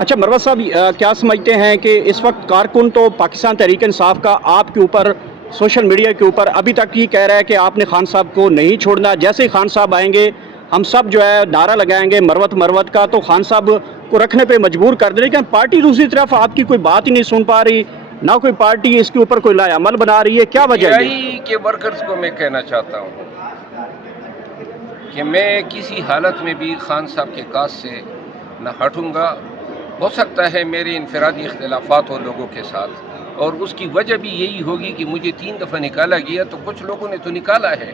अच्छा मरवत साहब, क्या समझते हैं कि इस वक्त कारकुन तो पाकिस्तान तहरीक इंसाफ का आपके ऊपर सोशल मीडिया के ऊपर अभी तक ही कह रहा है कि आपने खान साहब को नहीं छोड़ना, जैसे ही खान साहब आएंगे हम सब जो है नारा लगाएंगे मरवत मरवत का, तो खान साहब को रखने पे मजबूर कर दे, लेकिन पार्टी दूसरी तरफ आपकी कोई बात ही नहीं सुन पा रही, ना कोई पार्टी इसके ऊपर कोई लाएअमल बना रही है, क्या वजह है? पीटीआई के वर्कर्स को मैं कहना चाहता हूँ कि मैं किसी हालत में भी खान साहब के काज से न हटूँगा। हो सकता है मेरे इनफरादी इख्तिलाफात हो लोगों के साथ, और उसकी वजह भी यही होगी कि मुझे 3 दफ़ा निकाला गया, तो कुछ लोगों ने तो निकाला है,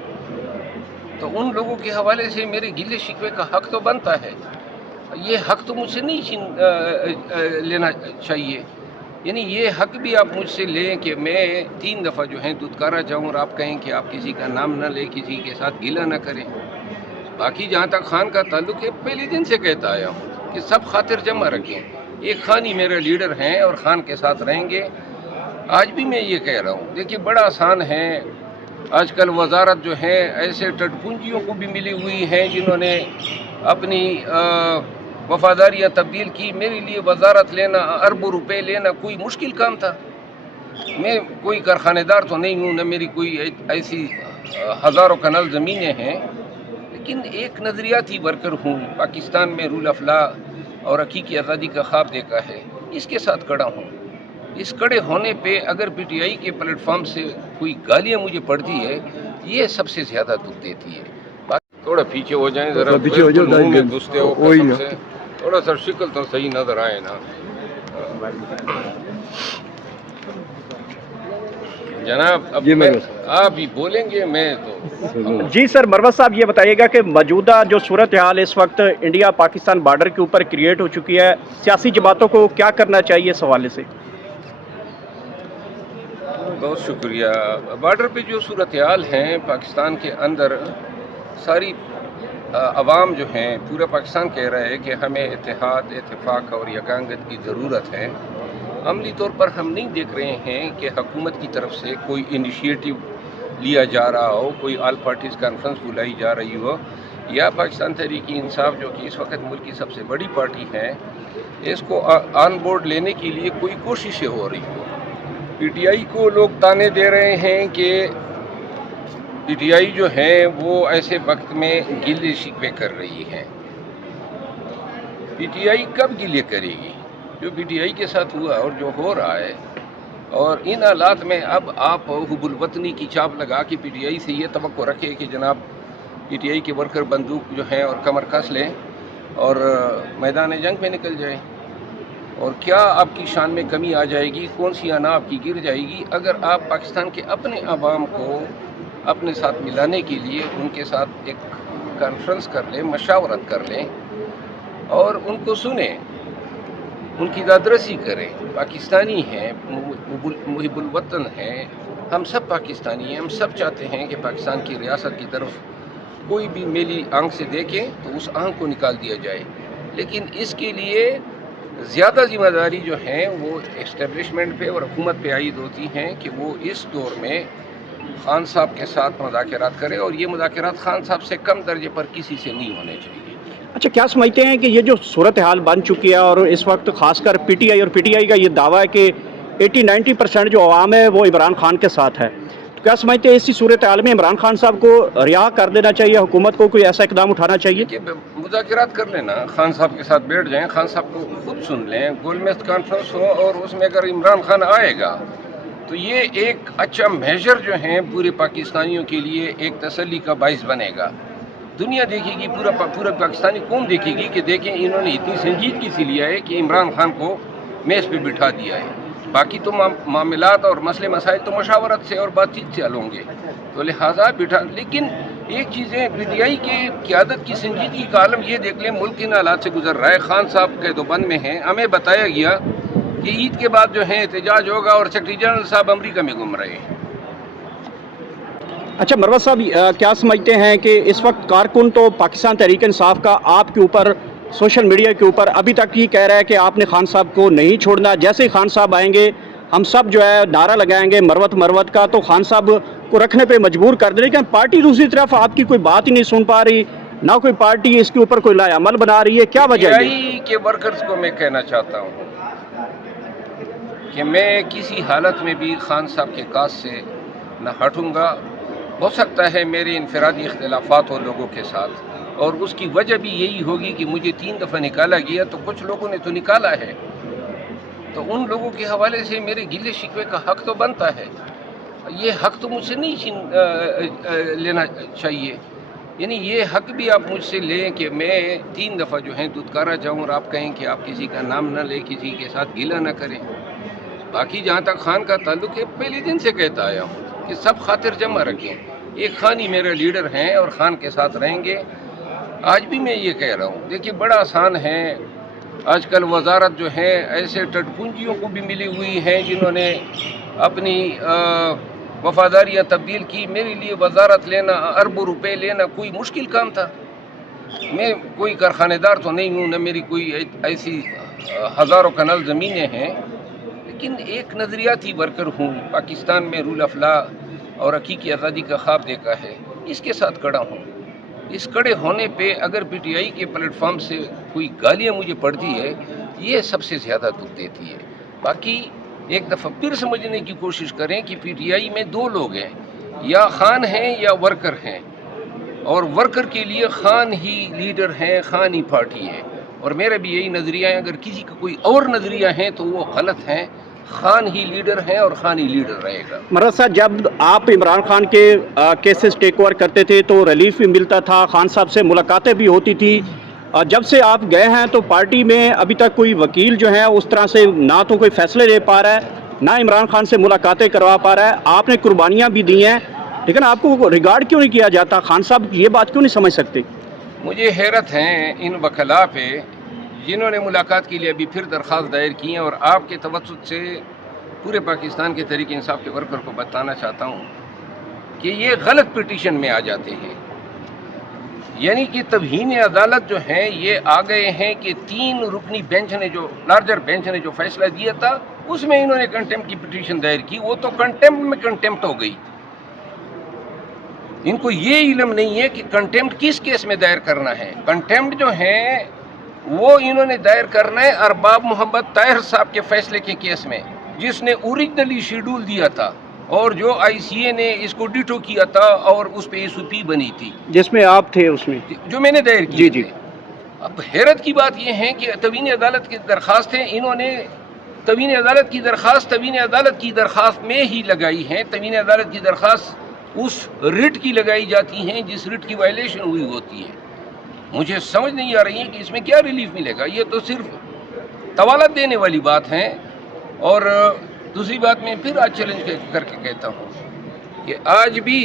तो उन लोगों के हवाले से मेरे गिले शिकवे का हक तो बनता है। ये हक तो मुझसे नहीं लेना चाहिए, यानी ये हक भी आप मुझसे लें कि मैं 3 दफ़ा जो है दुदकारा जाऊँ और आप कहें कि आप किसी का नाम न लें, किसी के साथ गिला न करें। बाकी जहाँ तक खान का ताल्लुक है, पहले दिन से कहता आया हूँ कि सब खातिर जमा रखें, एक खान ही मेरे लीडर हैं और खान के साथ रहेंगे। आज भी मैं ये कह रहा हूँ, देखिए बड़ा आसान है, आजकल वजारत जो है ऐसे टटपुंजियों को भी मिली हुई हैं जिन्होंने अपनी वफादारियाँ तब्दील की। मेरे लिए वजारत लेना, अरबों रुपए लेना कोई मुश्किल काम था। मैं कोई कारखानेदार तो नहीं हूँ, न मेरी कोई ऐसी हज़ारों कनाल ज़मीनें हैं, लेकिन एक नज़रियाती वर्कर हूँ। पाकिस्तान में रूल ऑफ लॉ और हकीकी आज़ादी का ख्वाब देखा है, इसके साथ खड़ा हूँ। इस खड़े होने पे अगर पीटीआई के प्लेटफॉर्म से कोई गालियाँ मुझे पड़ती है, ये सबसे ज़्यादा दुख देती है। थोड़ा पीछे हो जाएं, ज़रा पीछे हो जाओ, मुंह में घुसते हो कसम से, थोड़ा सा शक्ल तो सही नज़र आए ना जनाब। अब आप ही बोलेंगे, मैं तो जी सर। मरवत साहब ये बताइएगा कि मौजूदा जो सूरत हाल इस वक्त इंडिया पाकिस्तान बॉर्डर के ऊपर क्रिएट हो चुकी है, सियासी जमातों को क्या करना चाहिए इस हवाले से? बहुत शुक्रिया। बॉर्डर पे जो सूरत हाल हैं पाकिस्तान के अंदर, सारी अवाम जो हैं, पूरा पाकिस्तान कह रहा है कि हमें इत्तेहाद, इत्तेफाक और यगांगत की ज़रूरत है। अमली तौर पर हम नहीं देख रहे हैं कि हुकूमत की तरफ से कोई इनिशिएटिव लिया जा रहा हो, कोई ऑल पार्टीज़ कॉन्फ्रेंस बुलाई जा रही हो, या पाकिस्तान तहरीक इंसाफ जो कि इस वक्त मुल्क की सबसे बड़ी पार्टी है, इसको ऑन बोर्ड लेने के लिए कोई कोशिशें हो रही हो। पीटीआई को लोग ताने दे रहे हैं कि पीटीआई जो है वो ऐसे वक्त में गिले शिकवे कर रही है। पीटीआई कब गिले करेगी? जो पीटीआई के साथ हुआ और जो हो रहा है, और इन हालात में अब आप हुबुल वतनी की चाप लगा के पीटीआई से ये तवक्को रखें कि जनाब पीटीआई के वर्कर बंदूक जो हैं और कमर कस लें और मैदान जंग में निकल जाए, और क्या आपकी शान में कमी आ जाएगी? कौन सी आना आपकी गिर जाएगी अगर आप पाकिस्तान के अपने अवाम को अपने साथ मिलाने के लिए उनके साथ एक कॉन्फ्रेंस कर लें, मशावरत कर लें और उनको सुने, उनकी दादरसी करें। पाकिस्तानी हैं, मुहिबुल वतन हैं, हम सब पाकिस्तानी हैं, हम सब चाहते हैं कि पाकिस्तान की रियासत की तरफ कोई भी मेली आंख से देखे तो उस आंख को निकाल दिया जाए। लेकिन इसके लिए ज़्यादा जिम्मेदारी जो है वो इस्टेब्लिशमेंट पे और हुकूमत पे आयद होती हैं कि वो इस दौर में खान साहब के साथ मुज़ाकरात करे, और ये मुज़ाकरात खान साहब से कम दर्जे पर किसी से नहीं होने चाहिए। अच्छा, क्या समझते हैं कि ये जो सूरत हाल बन चुकी है और इस वक्त खासकर पीटीआई और पीटीआई का ये दावा है कि 80-90% जो अवाम है वो इमरान खान के साथ है, तो क्या समझते हैं इसी सूरत हाल में इमरान खान साहब को रिहा कर देना चाहिए, हुकूमत को कोई ऐसा इकदाम उठाना चाहिए? कि मुज़ाकरात कर लेना, खान साहब के साथ बैठ जाएं, खान साहब को खुद सुन लें, गोलमेज कॉन्फ्रेंस हो और उसमें अगर इमरान खान आएगा तो ये एक अच्छा मेजर जो है पूरे पाकिस्तानियों के लिए एक तसल्ली का बाइस बनेगा। दुनिया देखेगी, पूरा पाकिस्तानी कौम देखेगी कि देखें इन्होंने इतनी संजीदगी से लिया है कि इमरान खान को मेज़ पे बिठा दिया है। बाकी तो मामलात और मसले मसाइल तो मशावरत से और बातचीत से हल होंगे, तो लिहाजा बिठा। लेकिन एक चीज़ें पीटीआई की क़यादत की संजीदगी का आलम ये देख लें, मुल्क इन हालात से गुजर रहा है। खान साहब कैदोबंद में हैं, हमें बताया गया कि ईद के बाद जो है एहतजाज होगा और सेक्रेटरी जनरल साहब अमरीका में घूम रहे हैं। अच्छा मरवत साहब, क्या समझते हैं कि इस वक्त कारकुन तो पाकिस्तान तहरीक इंसाफ का आपके ऊपर सोशल मीडिया के ऊपर अभी तक ही कह रहा है कि आपने खान साहब को नहीं छोड़ना, जैसे ही खान साहब आएंगे हम सब जो है नारा लगाएंगे मरवत मरवत का, तो खान साहब को रखने पे मजबूर कर दे, लेकिन पार्टी दूसरी तरफ आपकी कोई बात ही नहीं सुन पा रही, ना कोई पार्टी इसके ऊपर कोई लाया अमल बना रही है, क्या वजह है? पीटीआई के वर्कर्स को मैं कहना चाहता हूँ कि मैं किसी हालत में भी खान साहब के काज से न हटूँगा। हो सकता है मेरे इनफरादी इख्तिलाफात हो लोगों के साथ, और उसकी वजह भी यही होगी कि मुझे 3 दफ़ा निकाला गया, तो कुछ लोगों ने तो निकाला है, तो उन लोगों के हवाले से मेरे गिले शिकवे का हक तो बनता है। ये हक तो मुझसे नहीं लेना चाहिए, यानी ये हक भी आप मुझसे लें कि मैं 3 दफ़ा जो है दुदकारा जाऊँ और आप कहें कि आप किसी का नाम न लें, किसी के साथ गिला न करें। बाकी जहाँ तक खान का ताल्लुक है, पहले दिन से कहता आया हूँ कि सब खातिर जमा रखें। एक खान ही मेरे लीडर हैं और खान के साथ रहेंगे। आज भी मैं ये कह रहा हूँ, देखिए बड़ा आसान है, आजकल वजारत जो है ऐसे टटपुंजियों को भी मिली हुई हैं जिन्होंने अपनी वफादारियाँ तब्दील की। मेरे लिए वजारत लेना, अरबों रुपए लेना कोई मुश्किल काम था। मैं कोई कारखानेदार तो नहीं हूँ, न मेरी कोई ऐसी हज़ारों कनाल ज़मीनें हैं, लेकिन एक नज़रियाती वर्कर हूँ। पाकिस्तान में रूल ऑफ लॉ और हकीकी आज़ादी का ख्वाब देखा है, इसके साथ खड़ा हूँ। इस खड़े होने पे अगर पीटीआई के प्लेटफॉर्म से कोई गालियाँ मुझे पड़ती है, ये सबसे ज़्यादा दुख देती है। बाकी एक दफ़ा फिर समझने की कोशिश करें कि पीटीआई में 2 लोग हैं, या खान हैं या वर्कर हैं, और वर्कर के लिए खान ही लीडर हैं, खान ही पार्टी है। और मेरा भी यही नज़रिया है, अगर किसी का कोई और नज़रिया है तो वो गलत हैं। खान ही लीडर है और खान ही लीडर रहेगा। मरद साहब, जब आप इमरान खान के केसेस टेक ओवर करते थे तो रिलीफ भी मिलता था, खान साहब से मुलाकातें भी होती थी। जब से आप गए हैं तो पार्टी में अभी तक कोई वकील जो है उस तरह से ना तो कोई फैसले ले पा रहा है, ना इमरान खान से मुलाकातें करवा पा रहा है। आपने कुर्बानियाँ भी दी हैं, लेकिन आपको रिगार्ड क्यों नहीं किया जाता? खान साहब ये बात क्यों नहीं समझ सकते? मुझे हैरत है इन वकला पे जिन्होंने मुलाकात के लिए अभी फिर दरख्वास्त दायर की हैं, और आपके तवज्जुह से पूरे पाकिस्तान के तहरीक इंसाफ के वर्कर को बताना चाहता हूँ कि ये गलत पिटीशन में आ जाते हैं। यानी कि तौहीन अदालत जो है ये आ गए हैं कि 3 रुकनी बेंच ने, जो लार्जर बेंच ने जो फैसला दिया था, उसमें इन्होंने कंटेम्प्ट की पिटीशन दायर की। वो तो कंटेम्प्ट में कंटेम्प्ट हो गई। इनको ये इल्म नहीं है कि कंटेम्प्ट किस केस में दायर करना है। कंटेम्प्ट जो है वो इन्होंने दायर करना है अरबाब मोहम्मद ताहिर साहब के फैसले के केस में, जिसने ओरिजिनली शेड्यूल दिया था और जो आईसीए ने इसको डिटो किया था और उस पे एसओपी बनी थी, जिसमें आप थे, उसमें जो मैंने दायर की। जी जी। अब हैरत की बात यह है कि तवीन अदालत की दरख्वास्त है, इन्होंने तवीन अदालत की दरख्वास्त में ही लगाई है। तवीन अदालत की दरख्वास्त उस रिट की लगाई जाती हैं जिस रिट की वायलेशन हुई होती है। मुझे समझ नहीं आ रही है कि इसमें क्या रिलीफ मिलेगा। ये तो सिर्फ तवालत देने वाली बात है। और दूसरी बात मैं फिर आज चैलेंज करके कहता हूँ कि आज भी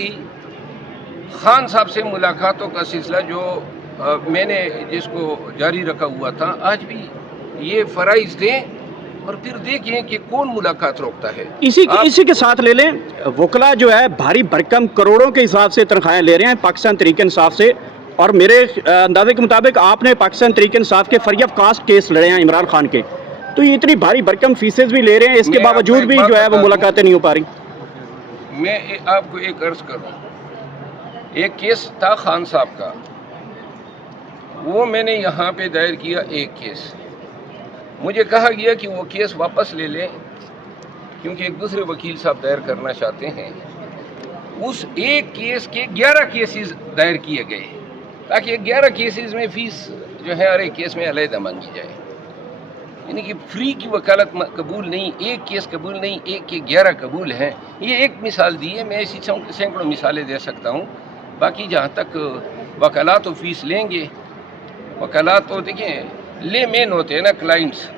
खान साहब से मुलाकातों का सिलसिला जो मैंने जिसको जारी रखा हुआ था, आज भी ये फराइज दें और फिर देखें कि कौन मुलाकात रोकता है। इसी के साथ ले लें, वकला जो है भारी भरकम करोड़ों के हिसाब से तनख्वाहें ले रहे हैं पाकिस्तान तहरीक इंसाफ से, और मेरे अंदाजे के मुताबिक आपने पाकिस्तान तहरीक इंसाफ के फ्री ऑफ कास्ट केस लड़े हैं इमरान खान के, तो ये इतनी भारी भरकम फीसेस भी ले रहे हैं, इसके बावजूद भी जो है वो मुलाकातें नहीं हो पा रही। मैं आपको एक अर्ज करूं, एक केस था खान साहब का, वो मैंने यहाँ पे दायर किया एक केस। मुझे कहा गया कि वो केस वापस ले लें क्योंकि एक दूसरे वकील साहब दायर करना चाहते हैं। उस एक केस के 11 केसेस दायर किए गए ताकि 11 केसेस में फीस जो है हर एक केस में अलहदा मांगी जाए। यानी कि फ्री की वकालत कबूल नहीं, एक केस कबूल नहीं, एक के 11 कबूल हैं। ये एक मिसाल दी है, मैं ऐसी सैकड़ों मिसालें दे सकता हूँ। बाकी जहाँ तक वकालत तो फीस लेंगे, वकालत तो देखिए ले मेन होते हैं ना क्लाइंट्स,